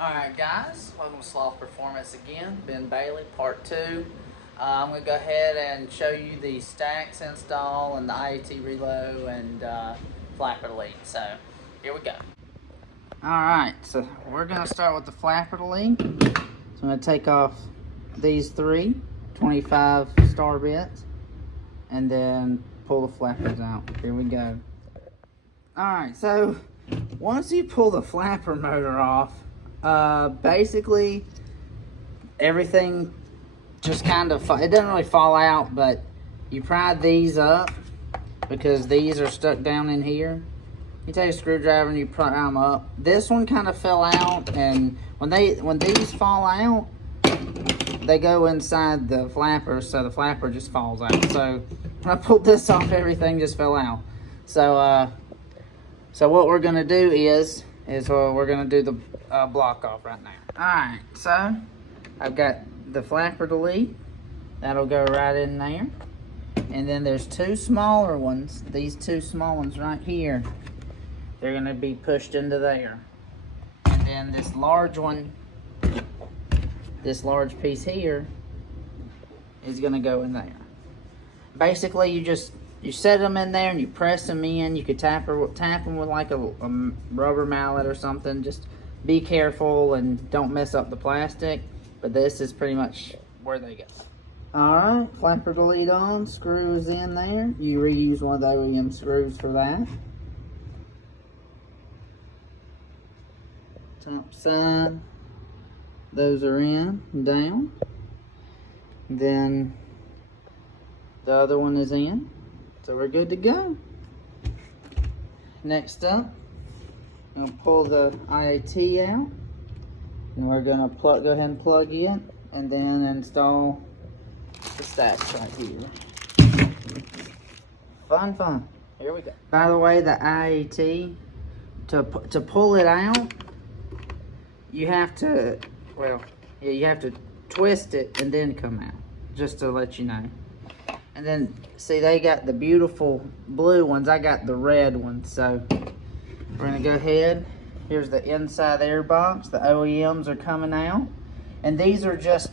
Alright guys, welcome to Sloth Performance again. Ben Bailey, part 2. I'm going to go ahead and show you the stacks install and the IAT Relo and flapper link. So, here we go. Alright, so we're going to start with the flapper link. So I'm going to take off these 3 25 star bits and then pull the flappers out. Here we go. Alright, so once you pull the flapper motor off, basically everything just kind of, it doesn't really fall out, but you pry these up because these are stuck down in here. You take a screwdriver and you pry them up. This one kind of fell out, and when these fall out, they go inside the flapper, so the flapper just falls out. So when I pulled this off, everything just fell out. So so what we're gonna do is we're gonna do the block off right now. Alright, so I've got the flapper delete. That'll go right in there. And then there's 2 smaller ones. These 2 small ones right here. They're gonna be pushed into there. And then this large one, this large piece here, is gonna go in there. Basically, you set them in there and you press them in. You could tap them with like a rubber mallet or something. Just be careful and don't mess up the plastic. But this is pretty much where they go. Alright, flapper delete on, screw is in there. You reuse one of the OEM screws for that. Top side, those are in and down. Then the other one is in. So we're good to go. Next up, I'm going to pull the IAT out. And we're going to go ahead and plug in and then install the stacks right here. Fun. Here we go. By the way, the IAT, to pull it out, you have to, you have to twist it and then come out, just to let you know. And then, see, they got the beautiful blue ones. I got the red ones. So we're gonna go ahead. Here's the inside air box. The OEMs are coming out. And these are just,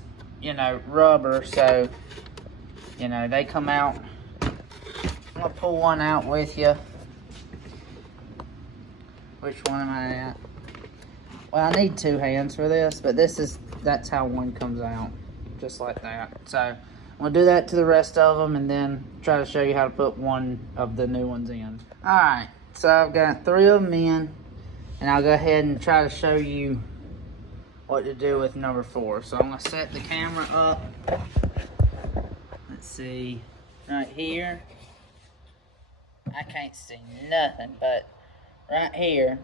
rubber. So, they come out. I'm gonna pull one out with you. Which one am I at? Well, I need 2 hands for this, but that's how one comes out. Just like that. So we'll do that to the rest of them and then try to show you how to put one of the new ones in. Alright, so I've got 3 of them in, and I'll go ahead and try to show you what to do with number 4. So I'm going to set the camera up. Let's see, right here. I can't see nothing, but right here,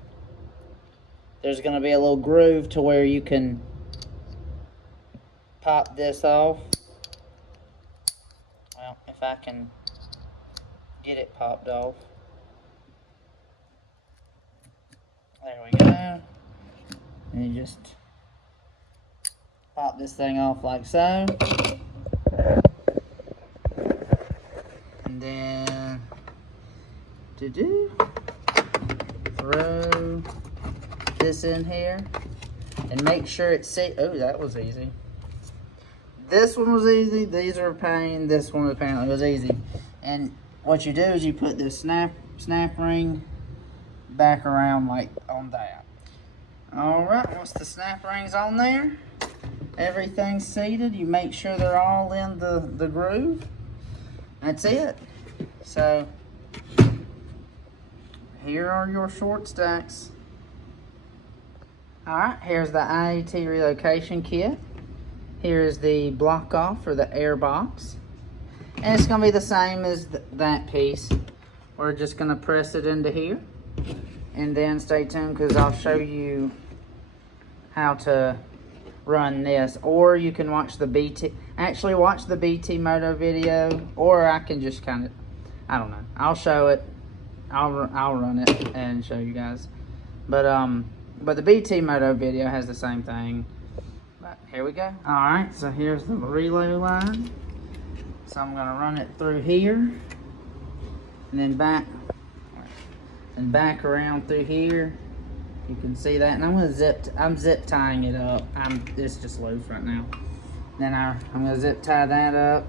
there's going to be a little groove to where you can pop this off. Well, if I can get it popped off. There we go. And you just pop this thing off like so. And then throw this in here and make sure it's oh, that was easy. This one was easy, these are a pain, this one apparently was easy. And what you do is you put this snap ring back around like on that. Alright, once the snap ring's on there, everything's seated, you make sure they're all in the groove. That's it. So, here are your short stacks. Alright, here's the IAT relocation kit. Here's the block off for the air box. And it's going to be the same as that piece. We're just going to press it into here. And then stay tuned because I'll show you how to run this. Or you can watch the BT Moto video. Or I can just kind of, I don't know. I'll show it. I'll run it and show you guys. But the BT Moto video has the same thing. But here we go. Alright, so here's the relay line. So I'm going to run it through here. And then back around through here. You can see that, and I'm zip tying it up. It's just loose right now. Then I'm gonna zip tie that up,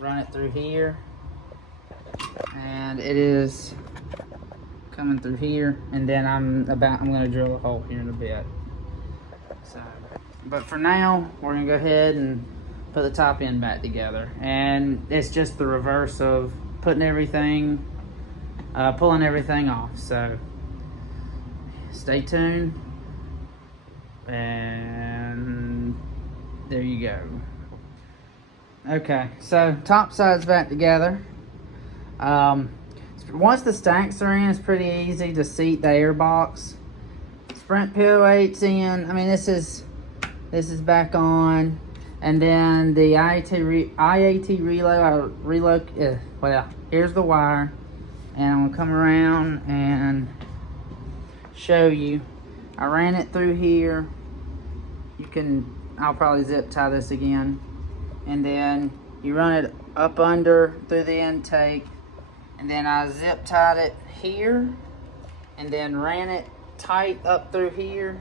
run it through here, and it is coming through here. And then I'm gonna drill a hole here in a bit. So, but for now, we're gonna go ahead and put the top end back together, and it's just the reverse of putting everything, pulling everything off. So stay tuned, and there you go. Okay, so top side's back together. Once the stacks are in, it's pretty easy to seat the air box. Sprint PO8's in. I mean, this is back on, and then the IAT Relo. Well, here's the wire, and I'm gonna come around and show you. I ran it through here. I'll probably zip tie this again, and then you run it up under through the intake, and then I zip tied it here, and then ran it tight up through here,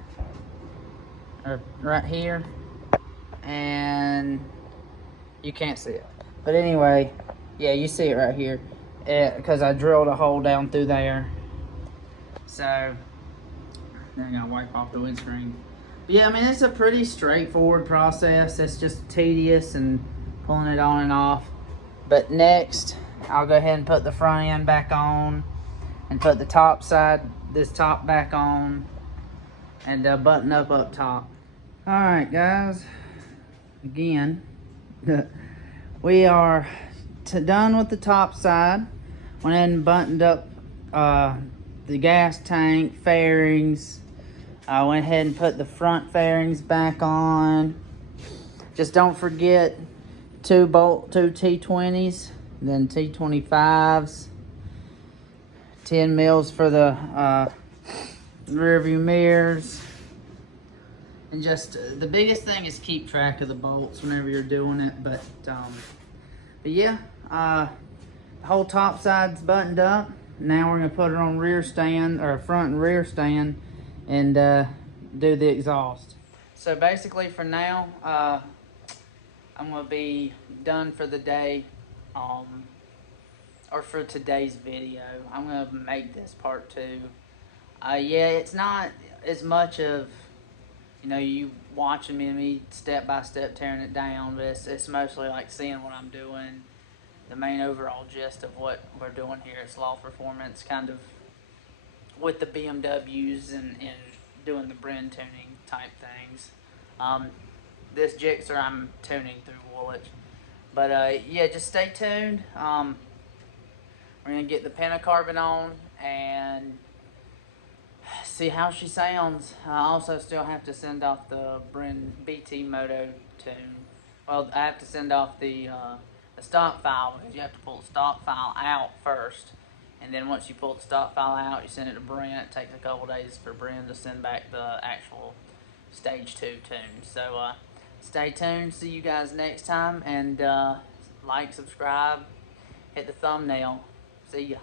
or right here, and you can't see it, but anyway, yeah, you see it right here, because I drilled a hole down through there. So then I'm gonna wipe off the windscreen. But yeah, I mean, it's a pretty straightforward process. It's just tedious and pulling it on and off. But next, I'll go ahead and put the front end back on, and put the top side, this top back on, and button up top. All right, guys, again, we are done with the top side. Went ahead and buttoned up the gas tank, fairings. I went ahead and put the front fairings back on. Just don't forget two T20s, then T25s, 10 mils for the rear view mirrors. And just the biggest thing is keep track of the bolts whenever you're doing it. But yeah, the whole top side's buttoned up. Now we're gonna put it on rear stand, or front and rear stand, and do the exhaust. So basically for now, I'm gonna be done for the day, or for today's video. I'm gonna make this part 2. Yeah, it's not as much of, you watching me step by step tearing it down, but it's mostly like seeing what I'm doing, the main overall gist of what we're doing here at Sloth Performance, kind of with the BMWs and doing the Brand tuning type things. This Gixxer I'm tuning through Woolwich. But yeah, just stay tuned. We're gonna get the pentacarbon on and see how she sounds. I also still have to send off the BT Moto tune. Well, I have to send off the stock file, because you have to pull the stock file out first, and then once you pull the stock file out, you send it to Brent. It takes a couple days for Brent to send back the actual stage 2 tune. So stay tuned. See you guys next time, and like, subscribe, hit the thumbnail. See ya.